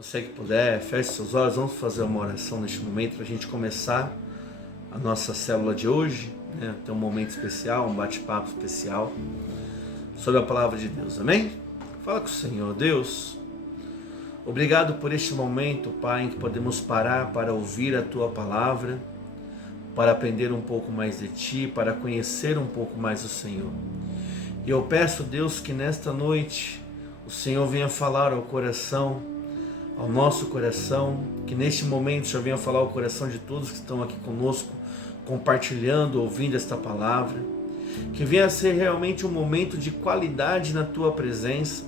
Você que puder, feche seus olhos, vamos fazer uma oração neste momento para a gente começar a nossa célula de hoje, né? Ter um momento especial, um bate-papo especial sobre a palavra de Deus, amém? Fala com o Senhor. Deus, obrigado por este momento, Pai, em que podemos parar para ouvir a Tua palavra, para aprender um pouco mais de Ti, para conhecer um pouco mais o Senhor. E eu peço, Deus, que nesta noite o Senhor venha falar ao coração, ao nosso coração, que neste momento o Senhor venha falar ao coração de todos que estão aqui conosco, compartilhando, ouvindo esta palavra, que venha ser realmente um momento de qualidade na Tua presença,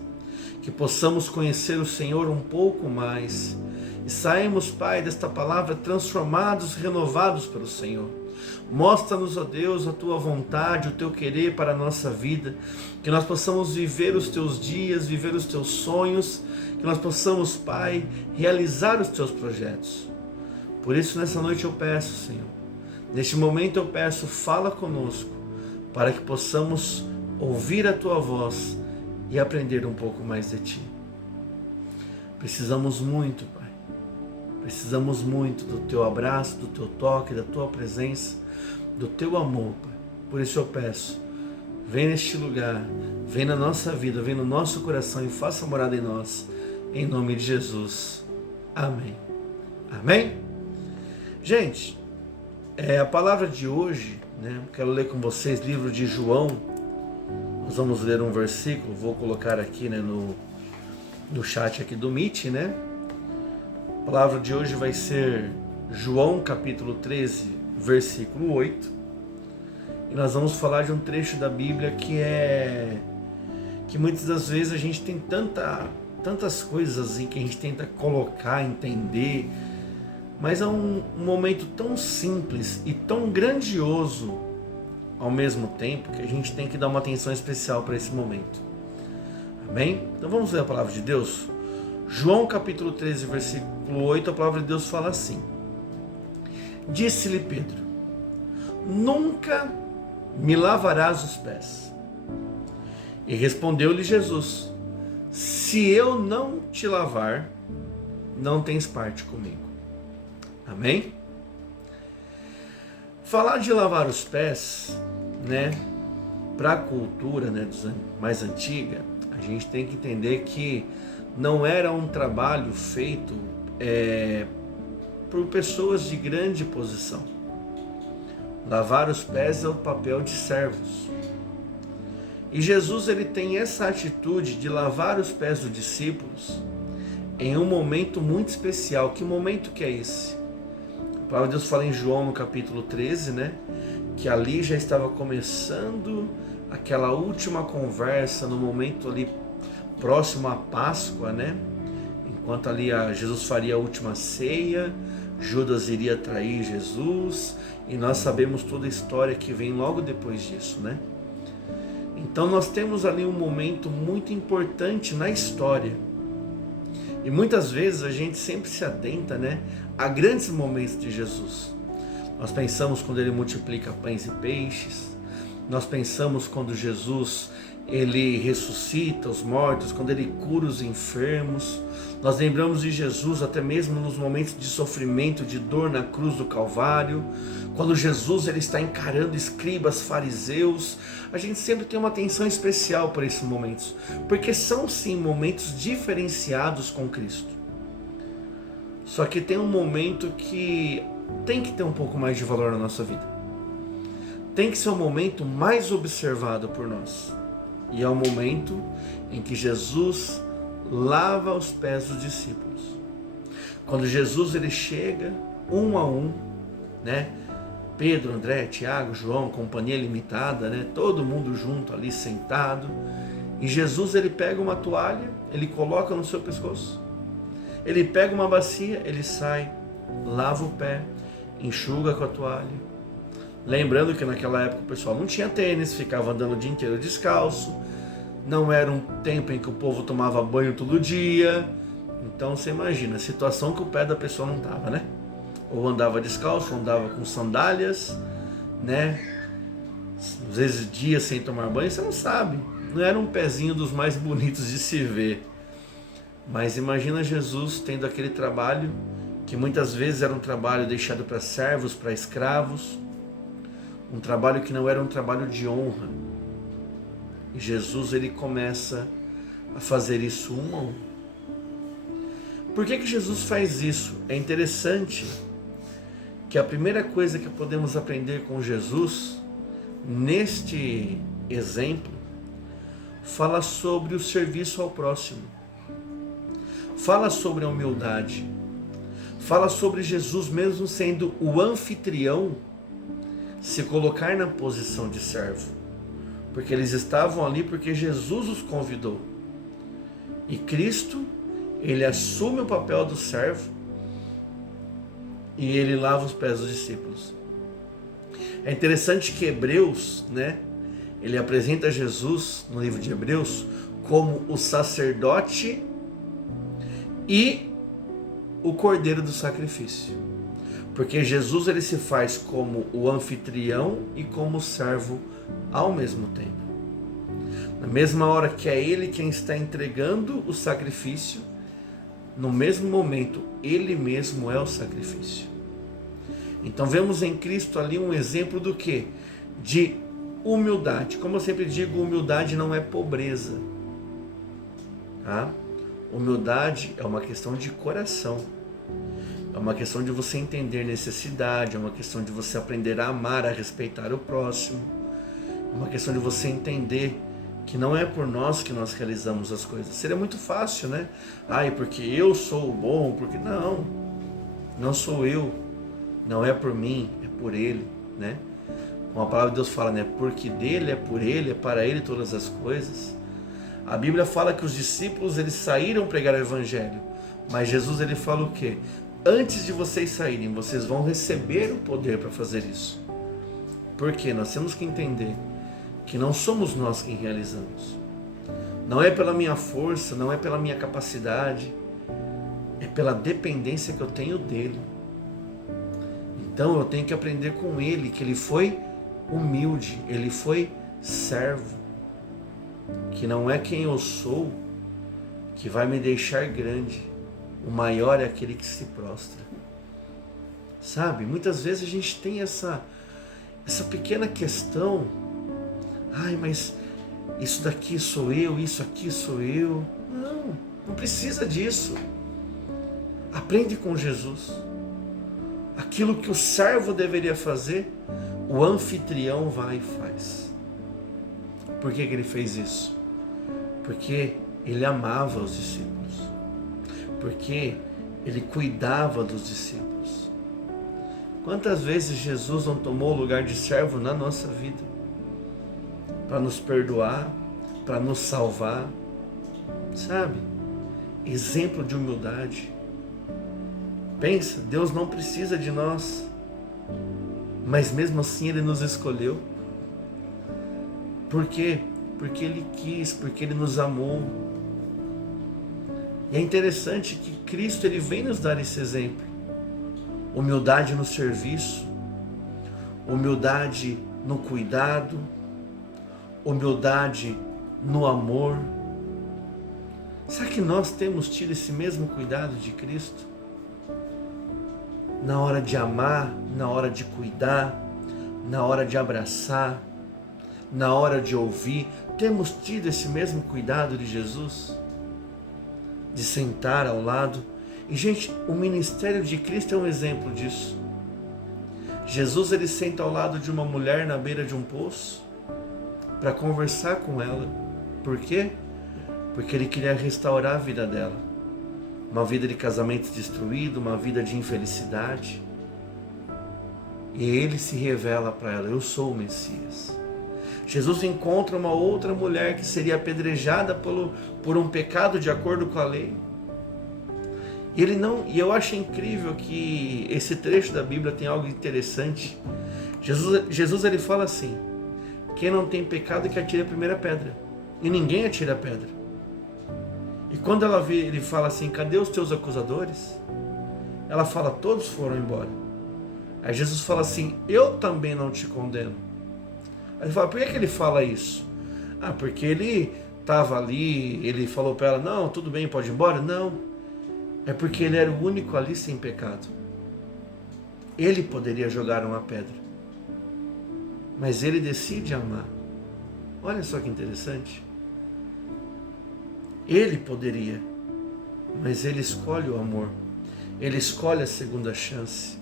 que possamos conhecer o Senhor um pouco mais e saímos, Pai, desta palavra transformados, renovados pelo Senhor. Mostra-nos, ó Deus, a Tua vontade, o Teu querer para a nossa vida, que nós possamos viver os Teus dias, viver os Teus sonhos, que nós possamos, Pai, realizar os Teus projetos. Por isso, nessa noite eu peço, Senhor, neste momento eu peço, fala conosco, para que possamos ouvir a Tua voz e aprender um pouco mais de Ti. Precisamos muito, Pai. Precisamos muito do Teu abraço, do Teu toque, da Tua presença, do Teu amor, Pai. Por isso eu peço, vem neste lugar, vem na nossa vida, vem no nosso coração e faça morada em nós, em nome de Jesus. Amém. Amém? Gente, a palavra de hoje, né? Quero ler com vocês livro de João. Nós vamos ler um versículo, vou colocar aqui, né, no chat aqui do Meet, né? A palavra de hoje vai ser João capítulo 13, versículo 8. E nós vamos falar de um trecho da Bíblia que muitas das vezes a gente tem tantas coisas assim que a gente tenta colocar, entender, mas é um momento tão simples e tão grandioso ao mesmo tempo que a gente tem que dar uma atenção especial para esse momento. Amém? Então vamos ler a palavra de Deus? João capítulo 13, versículo 8, a palavra de Deus fala assim: Disse-lhe Pedro: Nunca me lavarás os pés. E respondeu-lhe Jesus: Se eu não te lavar, não tens parte comigo. Amém? Falar de lavar os pés, né, para a cultura, né, mais antiga, a gente tem que entender que não era um trabalho feito por pessoas de grande posição. Lavar os pés é o papel de servos. E Jesus, ele tem essa atitude de lavar os pés dos discípulos em um momento muito especial. Que momento que é esse? A palavra de Deus fala em João no capítulo 13, né? Que ali já estava começando aquela última conversa, no momento ali próximo à Páscoa, né? Enquanto ali Jesus faria a última ceia, Judas iria trair Jesus, e nós sabemos toda a história que vem logo depois disso, né? Então nós temos ali um momento muito importante na história. E muitas vezes a gente sempre se atenta, né, a grandes momentos de Jesus. Nós pensamos quando ele multiplica pães e peixes, nós pensamos quando Jesus ele ressuscita os mortos, quando ele cura os enfermos. Nós lembramos de Jesus até mesmo nos momentos de sofrimento, de dor na cruz do Calvário, quando Jesus ele está encarando escribas, fariseus. A gente sempre tem uma atenção especial por esses momentos, porque são sim momentos diferenciados com Cristo. Só que tem um momento que tem que ter um pouco mais de valor na nossa vida. Tem que ser um momento mais observado por nós. E é o momento em que Jesus lava os pés dos discípulos. Quando Jesus ele chega um a um, né? Pedro, André, Tiago, João, companhia limitada, né? Todo mundo junto ali sentado. E Jesus ele pega uma toalha, ele coloca no seu pescoço. Ele pega uma bacia, ele sai, lava o pé, enxuga com a toalha. Lembrando que naquela época o pessoal não tinha tênis, ficava andando o dia inteiro descalço. Não era um tempo em que o povo tomava banho todo dia. Então você imagina a situação que o pé da pessoa não estava, né? Ou andava descalço, ou andava com sandálias, né? Às vezes dias sem tomar banho, você não sabe. Não era um pezinho dos mais bonitos de se ver. Mas imagina Jesus tendo aquele trabalho, que muitas vezes era um trabalho deixado para servos, para escravos, um trabalho que não era um trabalho de honra. E Jesus, ele começa a fazer isso um a um. Por que Jesus faz isso? É interessante que a primeira coisa que podemos aprender com Jesus, neste exemplo, fala sobre o serviço ao próximo. Fala sobre a humildade. Fala sobre Jesus, mesmo sendo o anfitrião, se colocar na posição de servo. Porque eles estavam ali porque Jesus os convidou. E Cristo, ele assume o papel do servo e ele lava os pés dos discípulos. É interessante que Hebreus, ele apresenta Jesus, no livro de Hebreus, como o sacerdote e o cordeiro do sacrifício. Porque Jesus, ele se faz como o anfitrião e como o servo ao mesmo tempo. Na mesma hora que é ele quem está entregando o sacrifício, no mesmo momento, ele mesmo é o sacrifício. Então vemos em Cristo ali um exemplo do quê? De humildade. Como eu sempre digo, humildade não é pobreza. Tá? Humildade é uma questão de coração. É uma questão de você entender necessidade, é uma questão de você aprender a amar, a respeitar o próximo. É uma questão de você entender que não é por nós que nós realizamos as coisas. Seria muito fácil, né? Porque eu sou o bom, porque... Não sou eu. Não é por mim, é por Ele, né? Como a palavra de Deus fala, né? Porque dele, é por Ele, é para Ele todas as coisas. A Bíblia fala que os discípulos, eles saíram pregar o Evangelho. Mas Jesus, ele fala o quê? Antes de vocês saírem, vocês vão receber o poder para fazer isso. Porque nós temos que entender que não somos nós quem realizamos. Não é pela minha força, não é pela minha capacidade, é pela dependência que eu tenho dele. Então eu tenho que aprender com ele, que ele foi humilde, ele foi servo, que não é quem eu sou que vai me deixar grande. O maior é aquele que se prostra. Sabe, muitas vezes a gente tem essa pequena questão. Mas isso daqui sou eu, isso aqui sou eu. Não precisa disso. Aprende com Jesus. Aquilo que o servo deveria fazer, o anfitrião vai e faz. Por que ele fez isso? Porque ele amava os discípulos. Porque ele cuidava dos discípulos. Quantas vezes Jesus não tomou o lugar de servo na nossa vida? Para nos perdoar, para nos salvar, sabe? Exemplo de humildade. Pensa, Deus não precisa de nós, mas mesmo assim Ele nos escolheu. Por quê? Porque Ele quis, porque Ele nos amou. E é interessante que Cristo, ele vem nos dar esse exemplo. Humildade no serviço, humildade no cuidado, humildade no amor. Será que nós temos tido esse mesmo cuidado de Cristo? Na hora de amar, na hora de cuidar, na hora de abraçar, na hora de ouvir, temos tido esse mesmo cuidado de Jesus? De sentar ao lado. E gente, o ministério de Cristo é um exemplo disso. Jesus, ele senta ao lado de uma mulher na beira de um poço para conversar com ela. Por quê? Porque ele queria restaurar a vida dela. Uma vida de casamento destruído, uma vida de infelicidade. E ele se revela para ela: eu sou o Messias. Jesus encontra uma outra mulher que seria apedrejada por um pecado de acordo com a lei. E eu acho incrível que esse trecho da Bíblia tem algo interessante. Jesus ele fala assim: quem não tem pecado que atire a primeira pedra. E ninguém atira a pedra. E quando ele fala assim: cadê os teus acusadores? Ela fala: todos foram embora. Aí Jesus fala assim: eu também não te condeno. Aí ele fala: por que ele fala isso? Porque ele estava ali, ele falou para ela, não, tudo bem, pode ir embora? Não, é porque ele era o único ali sem pecado. Ele poderia jogar uma pedra, mas ele decide amar. Olha só que interessante. Ele poderia, mas ele escolhe o amor. Ele escolhe a segunda chance.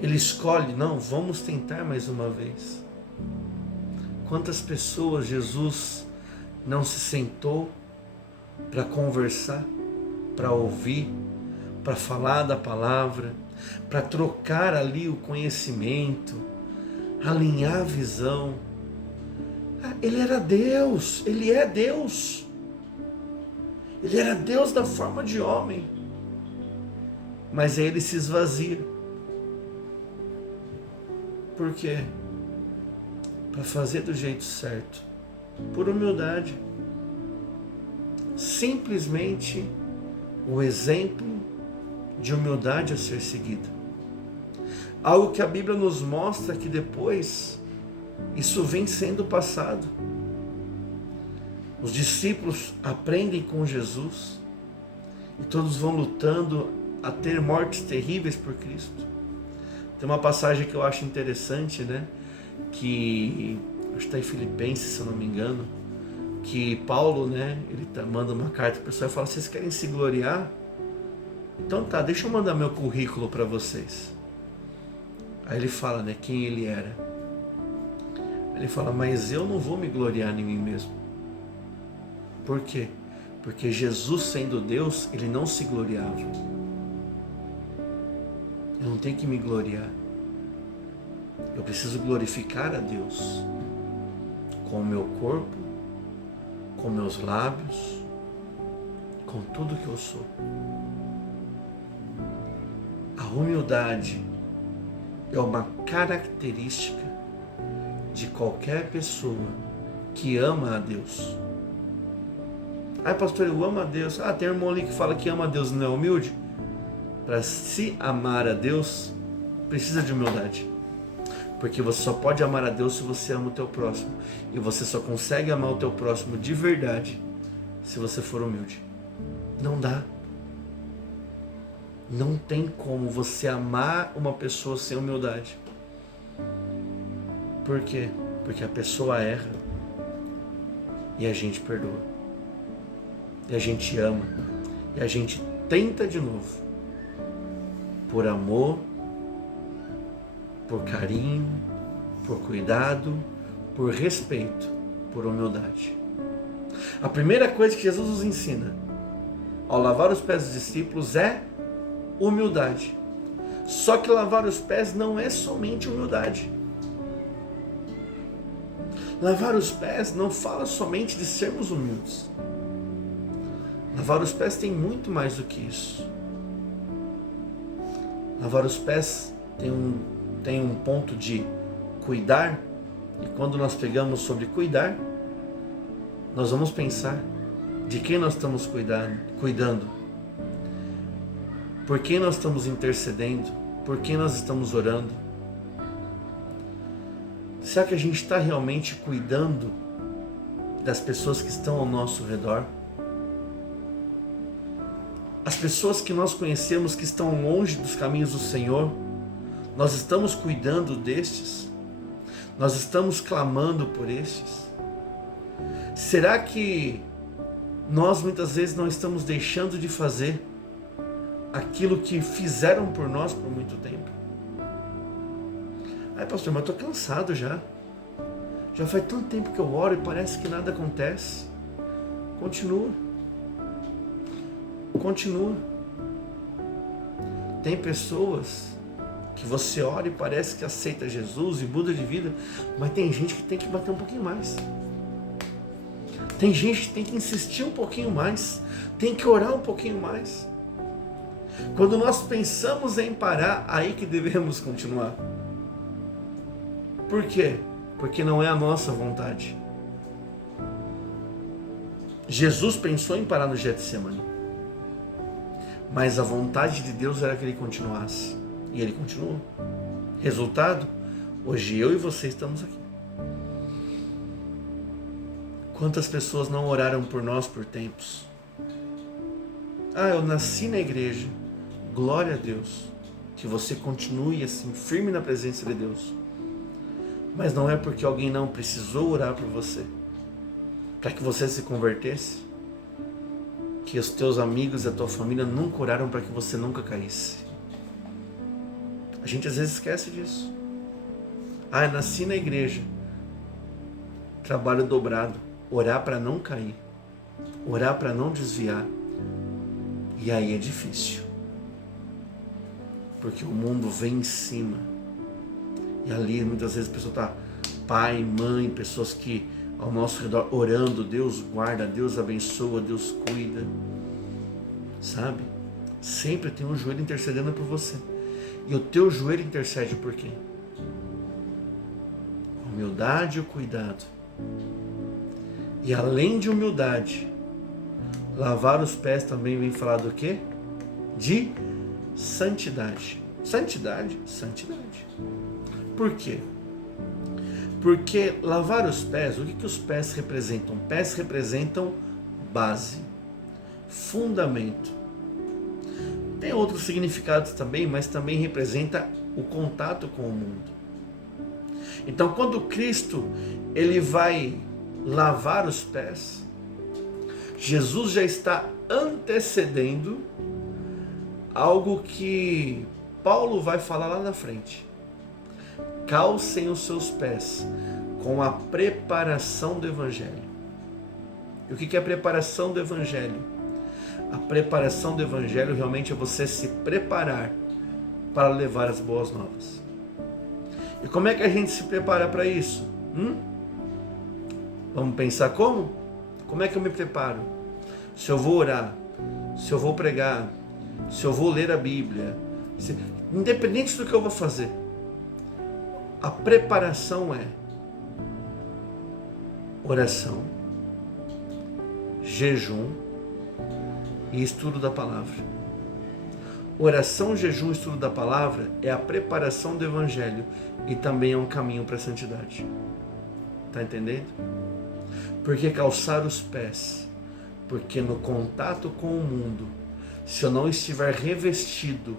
Ele escolhe, não, vamos tentar mais uma vez. Quantas pessoas Jesus não se sentou para conversar, para ouvir, para falar da palavra, para trocar ali o conhecimento, alinhar a visão. Ele era Deus, ele é Deus. Ele era Deus da forma de homem. Mas aí ele se esvazia. Por quê? Para fazer do jeito certo, por humildade. Simplesmente o exemplo de humildade a ser seguido. Algo que a Bíblia nos mostra que depois isso vem sendo passado. Os discípulos aprendem com Jesus e todos vão lutando a ter mortes terríveis por Cristo. Tem uma passagem que eu acho interessante, né? Que acho que está em Filipenses, se eu não me engano, que Paulo, né? Ele manda uma carta para o pessoal e fala: vocês querem se gloriar? Então tá, deixa eu mandar meu currículo para vocês. Aí ele fala, né? Quem ele era. Ele fala: mas eu não vou me gloriar em mim mesmo. Por quê? Porque Jesus, sendo Deus, ele não se gloriava. Eu não tenho que me gloriar. Eu preciso glorificar a Deus com o meu corpo, com meus lábios, com tudo que eu sou. A humildade é uma característica de qualquer pessoa que ama a Deus. Ah, pastor, eu amo a Deus. Ah, tem um irmão ali que fala que ama a Deus e não é humilde. Para se amar a Deus, precisa de humildade. Porque você só pode amar a Deus se você ama o teu próximo. E você só consegue amar o teu próximo de verdade se você for humilde. Não dá. Não tem como você amar uma pessoa sem humildade. Por quê? Porque a pessoa erra e a gente perdoa. E a gente ama. E a gente tenta de novo. Por amor, por carinho, por cuidado, por respeito, por humildade. A primeira coisa que Jesus nos ensina ao lavar os pés dos discípulos é humildade. Só que lavar os pés não é somente humildade. Lavar os pés não fala somente de sermos humildes. Lavar os pés tem muito mais do que isso. Lavar os pés tem um ponto de cuidar, e quando nós pegamos sobre cuidar, nós vamos pensar de quem nós estamos cuidando, por quem nós estamos intercedendo, por quem nós estamos orando. Será que a gente está realmente cuidando das pessoas que estão ao nosso redor? As pessoas que nós conhecemos que estão longe dos caminhos do Senhor, nós estamos cuidando destes? Nós estamos clamando por estes? Será que nós muitas vezes não estamos deixando de fazer aquilo que fizeram por nós por muito tempo? Ai, pastor, mas eu estou cansado já. Já faz tanto tempo que eu oro e parece que nada acontece. Continua. Tem pessoas que você ora e parece que aceita Jesus e muda de vida, mas tem gente que tem que bater um pouquinho mais. Tem gente que tem que insistir um pouquinho mais, tem que orar um pouquinho mais. Quando nós pensamos em parar, aí que devemos continuar. Por quê? Porque não é a nossa vontade. Jesus pensou em parar no Getsemane, mas a vontade de Deus era que ele continuasse. E ele continuou. Resultado? Hoje eu e você estamos aqui. Quantas pessoas não oraram por nós por tempos? Eu nasci na igreja. Glória a Deus. Que você continue assim, firme na presença de Deus. Mas não é porque alguém não precisou orar por você, para que você se convertesse, que os teus amigos e a tua família nunca oraram para que você nunca caísse. A gente às vezes esquece disso. Eu nasci na igreja. Trabalho dobrado. Orar para não cair. Orar para não desviar. E aí é difícil. Porque o mundo vem em cima. E ali muitas vezes a pessoa está, pai, mãe, pessoas que ao nosso redor orando, Deus guarda, Deus abençoa, Deus cuida. Sabe? Sempre tem um joelho intercedendo por você. E o teu joelho intercede por quem? Humildade e o cuidado. E além de humildade, lavar os pés também vem falar do quê? De santidade. Santidade, santidade. Por quê? Porque lavar os pés, o que os pés representam? Pés representam base, fundamento. Tem outros significados também, mas também representa o contato com o mundo. Então, quando Cristo ele vai lavar os pés, Jesus já está antecedendo algo que Paulo vai falar lá na frente. Calcem os seus pés com a preparação do Evangelho. E o que é a preparação do Evangelho? A preparação do Evangelho realmente é você se preparar para levar as boas novas. E como é que a gente se prepara para isso? Vamos pensar como? Como é que eu me preparo? Se eu vou orar, se eu vou pregar, se eu vou ler a Bíblia, independente do que eu vou fazer, a preparação é oração, jejum e estudo da palavra. Oração, jejum e estudo da palavra é a preparação do Evangelho e também é um caminho para a santidade. Está entendendo? Porque calçar os pés? Porque no contato com o mundo, se eu não estiver revestido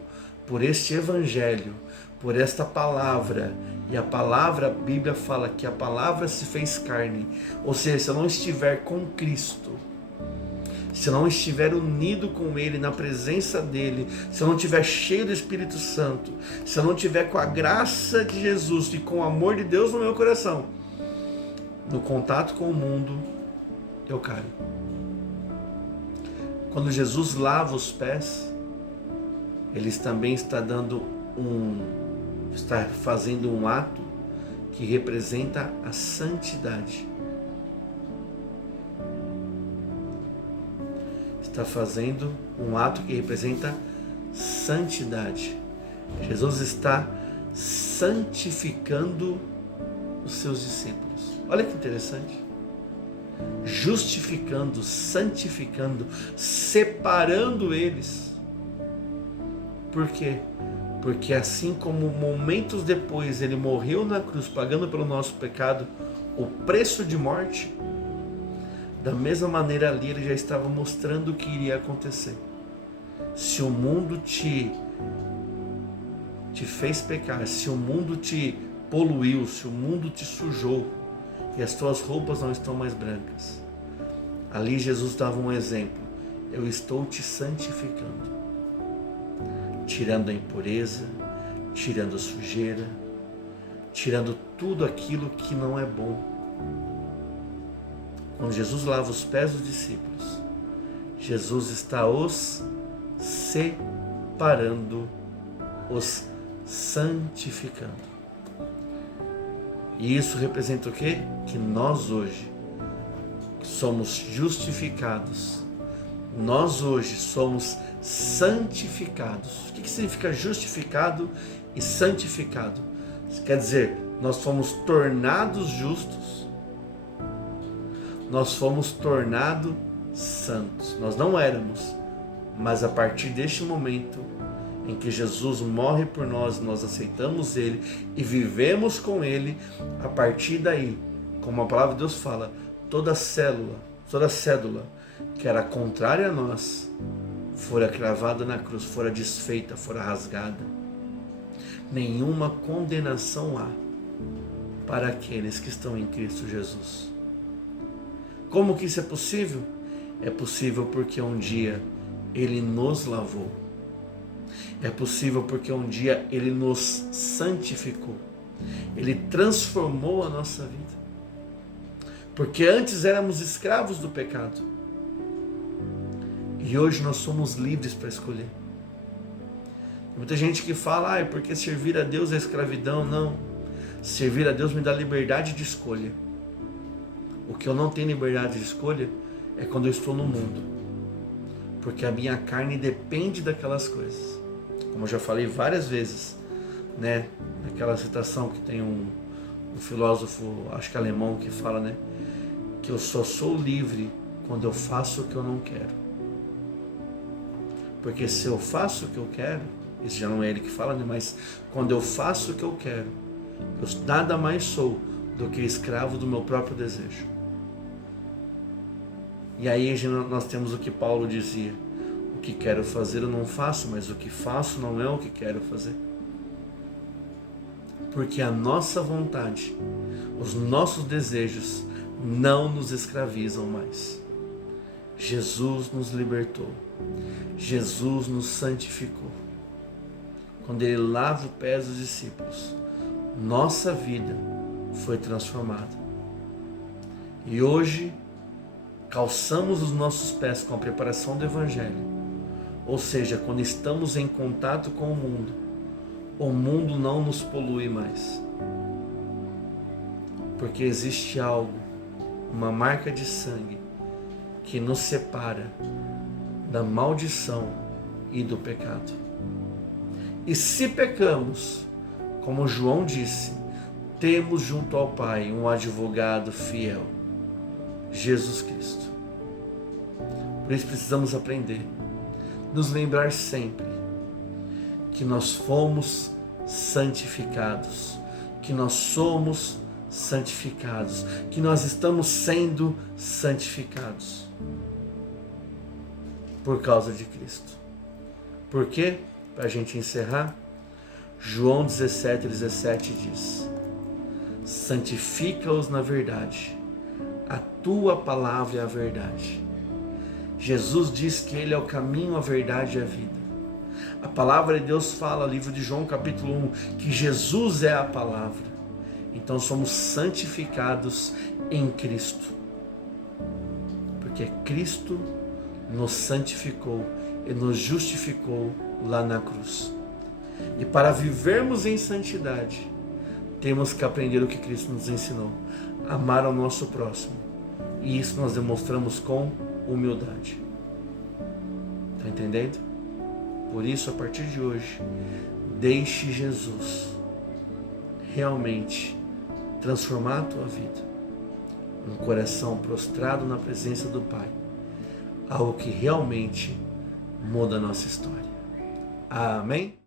por este Evangelho, por esta palavra, e a palavra, a Bíblia fala que a palavra se fez carne, ou seja, se eu não estiver com Cristo, se eu não estiver unido com Ele, na presença dEle, se eu não estiver cheio do Espírito Santo, se eu não estiver com a graça de Jesus e com o amor de Deus no meu coração, no contato com o mundo, eu caio. Quando Jesus lava os pés, Ele também está fazendo um ato que representa a santidade. Está fazendo um ato que representa santidade. Jesus está santificando os seus discípulos. Olha que interessante. Justificando, santificando, separando eles. Por quê? Porque assim como momentos depois ele morreu na cruz, pagando pelo nosso pecado o preço de morte, da mesma maneira ali ele já estava mostrando o que iria acontecer. Se o mundo te fez pecar, se o mundo te poluiu, se o mundo te sujou e as tuas roupas não estão mais brancas, ali Jesus dava um exemplo: eu estou te santificando, tirando a impureza, tirando a sujeira, tirando tudo aquilo que não é bom. Quando Jesus lava os pés dos discípulos, Jesus está os separando, os santificando. E isso representa o quê? Que nós hoje somos justificados. Nós hoje somos santificados. O que significa justificado e santificado? Quer dizer, nós fomos tornados justos, nós fomos tornados santos. Nós não éramos, mas a partir deste momento em que Jesus morre por nós, nós aceitamos Ele e vivemos com Ele, a partir daí, como a palavra de Deus fala, toda cédula que era contrária a nós fora cravada na cruz, fora desfeita, fora rasgada. Nenhuma condenação há para aqueles que estão em Cristo Jesus. Como que isso é possível? É possível porque um dia Ele nos lavou. É possível porque um dia Ele nos santificou. Ele transformou a nossa vida. Porque antes éramos escravos do pecado. E hoje nós somos livres para escolher. Tem muita gente que fala, é porque servir a Deus é escravidão. Não. Servir a Deus me dá liberdade de escolha. O que eu não tenho liberdade de escolha é quando eu estou no mundo. Porque a minha carne depende daquelas coisas. Como eu já falei várias vezes, né? Naquela citação que tem um filósofo, acho que alemão, que fala, né? Que eu só sou livre quando eu faço o que eu não quero. Porque se eu faço o que eu quero, isso já não é ele que fala, né? Mas quando eu faço o que eu quero, eu nada mais sou do que escravo do meu próprio desejo. E aí nós temos o que Paulo dizia: o que quero fazer eu não faço, mas o que faço não é o que quero fazer. Porque a nossa vontade, os nossos desejos não nos escravizam mais. Jesus nos libertou. Jesus nos santificou. Quando Ele lava os pés dos discípulos, nossa vida foi transformada. E hoje, calçamos os nossos pés com a preparação do Evangelho. Ou seja, quando estamos em contato com o mundo não nos polui mais. Porque existe algo, uma marca de sangue, que nos separa da maldição e do pecado. E se pecamos, como João disse, temos junto ao Pai um advogado fiel, Jesus Cristo. Por isso precisamos aprender, nos lembrar sempre que nós fomos santificados, que nós somos santificados, que nós estamos sendo santificados por causa de Cristo. Por quê? Para a gente encerrar, João 17:17 diz: santifica-os na verdade, a tua palavra é a verdade. Jesus diz que Ele é o caminho, a verdade e a vida. A palavra de Deus fala, livro de João capítulo 1, que Jesus é a palavra. Então somos santificados em Cristo. Porque Cristo nos santificou e nos justificou lá na cruz. E para vivermos em santidade, temos que aprender o que Cristo nos ensinou: amar ao nosso próximo. E isso nós demonstramos com humildade. Está entendendo? Por isso, a partir de hoje, deixe Jesus realmente transformar a tua vida. Um coração prostrado na presença do Pai. Algo que realmente muda a nossa história. Amém?